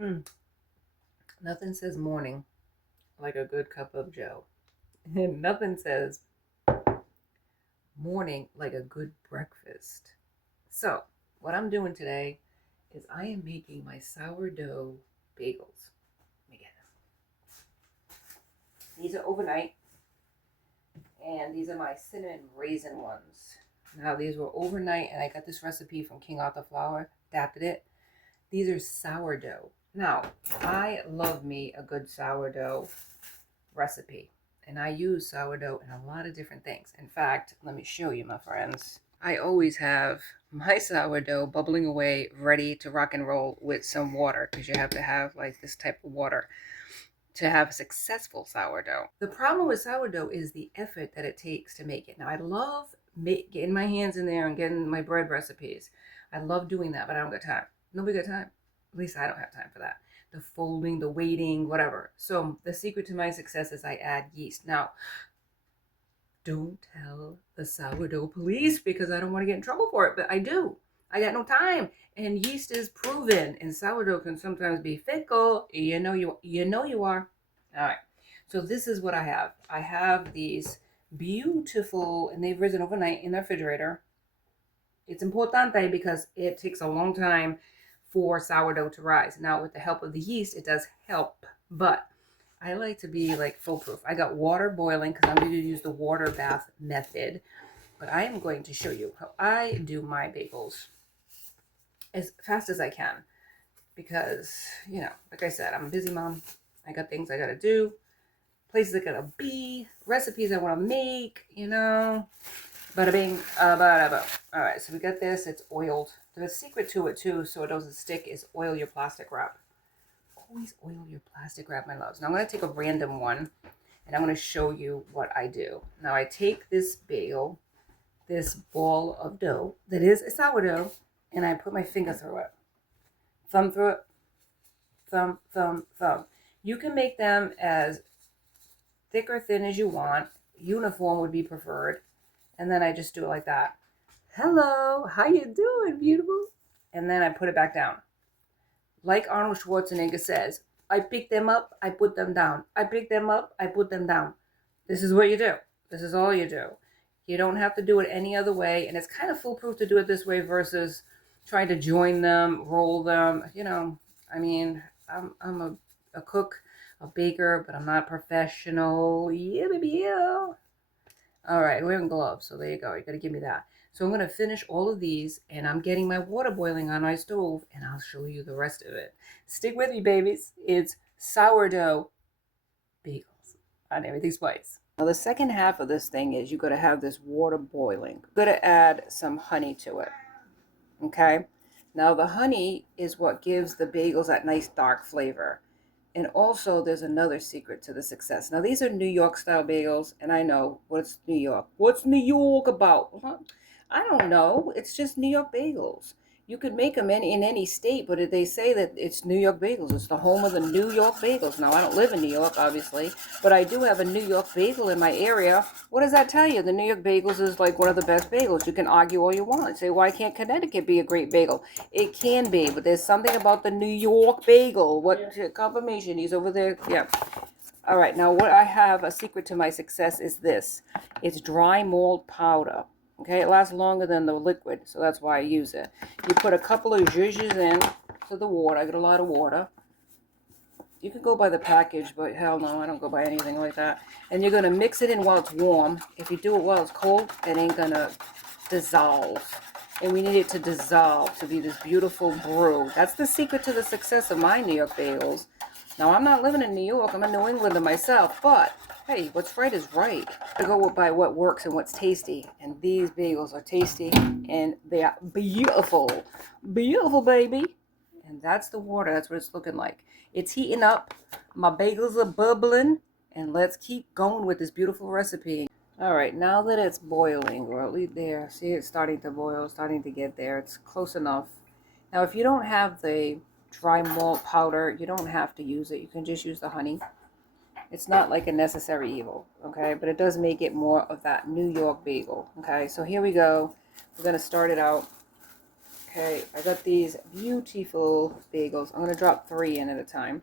Mm. Nothing says morning like a good cup of joe. And nothing says morning like a good breakfast. So, what I'm doing today is I am making my sourdough bagels. Let me get them. These are overnight, and these are my cinnamon raisin ones. Now, these were overnight, and I got this recipe from King Arthur Flour, adapted it. These are sourdough. Now, I love me a good sourdough recipe, and I use sourdough in a lot of different things. In fact, let me show you, my friends. I always have my sourdough bubbling away, ready to rock and roll with some water, because you have to have like this type of water to have successful sourdough. The problem with sourdough is the effort that it takes to make it. Now, I love getting my hands in there and getting my bread recipes. I love doing that, but I don't got time. Nobody got time. At least I don't have time for that. The folding, the waiting, whatever. So the secret to my success is I add yeast. Now, don't tell the sourdough police because I don't want to get in trouble for it, but I do. I got no time, and yeast is proven, and sourdough can sometimes be fickle. You are. All right. So this is what I have. I have these beautiful, and they've risen overnight in the refrigerator. It's importante because it takes a long time for sourdough to rise. Now, with the help of the yeast, it does help, but I like to be like foolproof. I got water boiling because I'm going to use the water bath method, but I am going to show you how I do my bagels as fast as I can because, like I said, I'm a busy mom. I got things I got to do, places I got to be, recipes I want to make. Bada bing, bada boom. All right, so we got this. It's oiled. The secret to it, too, so it doesn't stick, is oil your plastic wrap. Always oil your plastic wrap, my loves. Now I'm going to take a random one, and I'm going to show you what I do. Now I take this bagel, this ball of dough that is a sourdough, and I put my finger through it. Thumb through it. Thumb, thumb, thumb. You can make them as thick or thin as you want. Uniform would be preferred. And then I just do it like that. Hello, how you doing, beautiful? And then I put it back down. Like Arnold Schwarzenegger says, I pick them up, I put them down. I pick them up, I put them down. This is what you do. This is all you do. You don't have to do it any other way. And it's kind of foolproof to do it this way versus trying to join them, roll them. I'm a cook, a baker, but I'm not professional. Yeah, baby, yeah. All right, we're in gloves, so there you go. You got to give me that. So I'm going to finish all of these, and I'm getting my water boiling on my stove, and I'll show you the rest of it. Stick with me, babies. It's sourdough bagels on Everything Spice. Now, the second half of this thing is you got to have this water boiling. You got to add some honey to it, okay? Now, the honey is what gives the bagels that nice dark flavor. And also, there's another secret to the success. Now, these are New York style bagels, and I know what's New York. What's New York about? I don't know. It's just New York bagels. You could make them in any state, but they say that it's New York bagels. It's the home of the New York bagels. Now, I don't live in New York, obviously, but I do have a New York bagel in my area. What does that tell you? The New York bagels is like one of the best bagels. You can argue all you want. Say, why can't Connecticut be a great bagel? It can be, but there's something about the New York bagel. What confirmation? He's over there. Yeah. All right. Now, what I have, a secret to my success is this. It's dry malt powder. Okay, it lasts longer than the liquid, so that's why I use it. You put a couple of zhuzhes in to the water. I got a lot of water. You can go by the package, but hell no, I don't go by anything like that. And you're going to mix it in while it's warm. If you do it while it's cold, it ain't going to dissolve. And we need it to dissolve to be this beautiful brew. That's the secret to the success of my New York bagels. Now, I'm not living in New York. I'm a New Englander myself, but hey, what's right is right. I go by what works and what's tasty. And these bagels are tasty and they are beautiful. Beautiful, baby. And that's the water. That's what it's looking like. It's heating up. My bagels are bubbling. And let's keep going with this beautiful recipe. All right, now that it's boiling, or at least there, see it's starting to boil, starting to get there. It's close enough. Now, if you don't have the dry malt powder, you don't have to use it. You can just use the honey. It's not like a necessary evil, okay? But it does make it more of that New York bagel, okay? So here we go. We're going to start it out, Okay, I got these beautiful bagels. I'm going to drop 3 in at a time.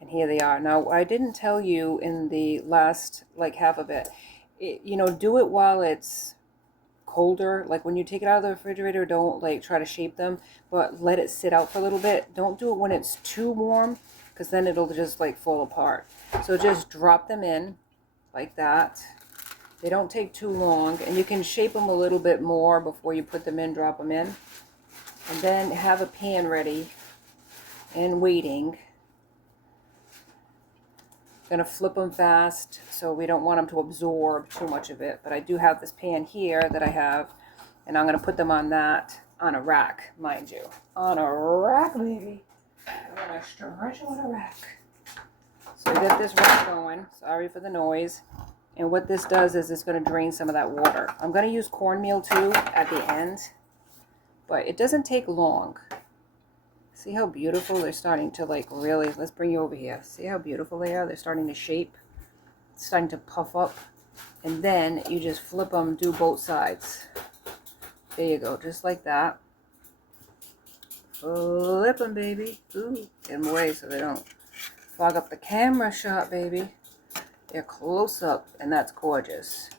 And here they are. Now, I didn't tell you in the last, like, half of it, you know, do it while it's colder. Like, when you take it out of the refrigerator, don't, like, try to shape them, but let it sit out for a little bit. Don't do it when it's too warm, because then it'll just, like, fall apart. So just drop them in like that. They don't take too long, and you can shape them a little bit more before you put them in, drop them in. And then have a pan ready and waiting. Gonna flip them fast, so we don't want them to absorb too much of it. But I do have this pan here that I have, and I'm gonna put them on that, on a rack, mind you. On a rack, baby. I'm gonna stretch on a rack. So I got this rack going. Sorry for the noise. And what this does is it's gonna drain some of that water. I'm gonna use cornmeal too at the end, but it doesn't take long. See how beautiful they're starting to, like, really, let's bring you over here. See how beautiful they are? They're starting to shape. It's starting to puff up. And then you just flip them, do both sides. There you go, just like that. Flip them, baby. Ooh, get them away so they don't fog up the camera shot, baby. They're close up, and that's gorgeous.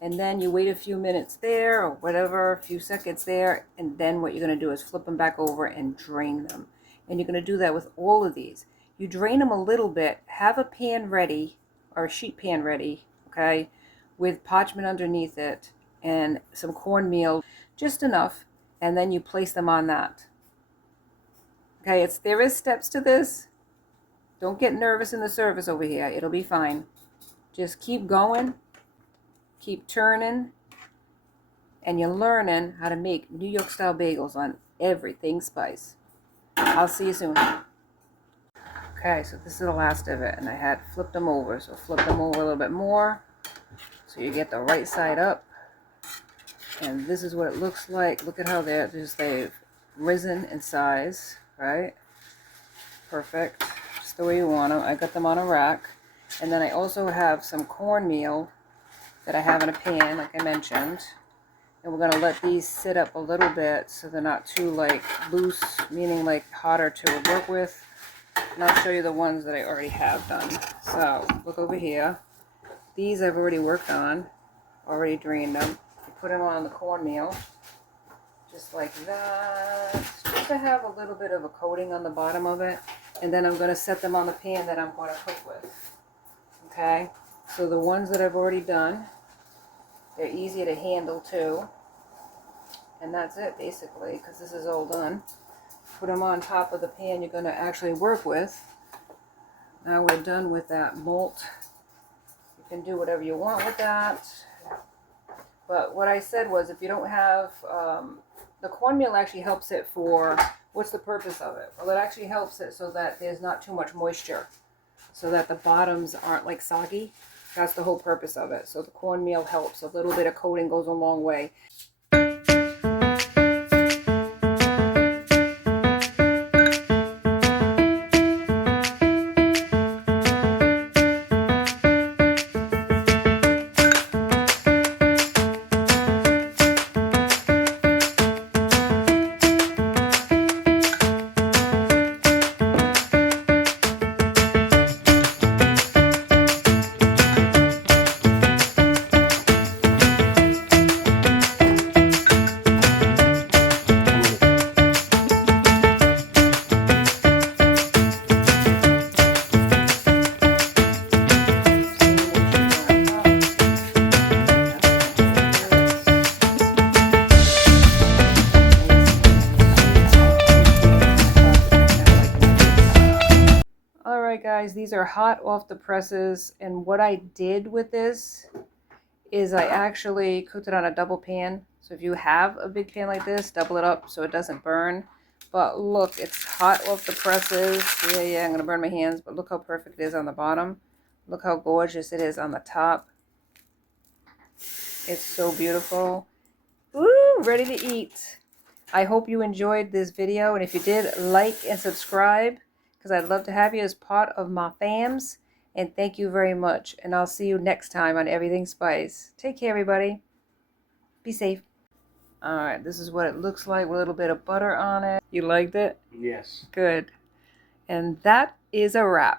And then you wait a few minutes there, or whatever, a few seconds there, and then what you're going to do is flip them back over and drain them. And you're going to do that with all of these. You drain them a little bit, have a pan ready, or a sheet pan ready, okay, with parchment underneath it, and some cornmeal, just enough, and then you place them on that. Okay, there is steps to this. Don't get nervous in the service over here. It'll be fine. Just keep going. Keep turning, and you're learning how to make New York style bagels on everything spice. I'll see you soon. Okay, so this is the last of it, and I had flipped them over. So flip them over a little bit more so you get the right side up. And this is what it looks like. Look at how they've risen in size, right? Perfect. Just the way you want them. I got them on a rack. And then I also have some cornmeal that I have in a pan, like I mentioned. And we're going to let these sit up a little bit so they're not too, like, loose, meaning, like, harder to work with. And I'll show you the ones that I already have done. So, look over here. These I've already worked on, already drained them. You put them on the cornmeal, just like that, just to have a little bit of a coating on the bottom of it. And then I'm going to set them on the pan that I'm going to cook with. Okay? So the ones that I've already done, they're easier to handle too. And that's it basically, because this is all done. Put them on top of the pan you're going to actually work with. Now we're done with that malt. You can do whatever you want with that. But what I said was, if you don't have, the cornmeal actually helps it for, what's the purpose of it? Well, it actually helps it so that there's not too much moisture, so that the bottoms aren't, like, soggy. That's the whole purpose of it. So the cornmeal helps. A little bit of coating goes a long way. Alright guys, these are hot off the presses, and what I did with this is I actually cooked it on a double pan. So if you have a big pan like this, double it up so it doesn't burn. But look, it's hot off the presses. Yeah, I'm going to burn my hands, but look how perfect it is on the bottom. Look how gorgeous it is on the top. It's so beautiful. Woo, ready to eat. I hope you enjoyed this video, and if you did, like and subscribe, because I'd love to have you as part of my fams. And thank you very much, and I'll see you next time on Everything Spice. Take care, everybody. Be safe. All right, this is what it looks like with a little bit of butter on it. You liked it? Yes. Good. And that is a wrap.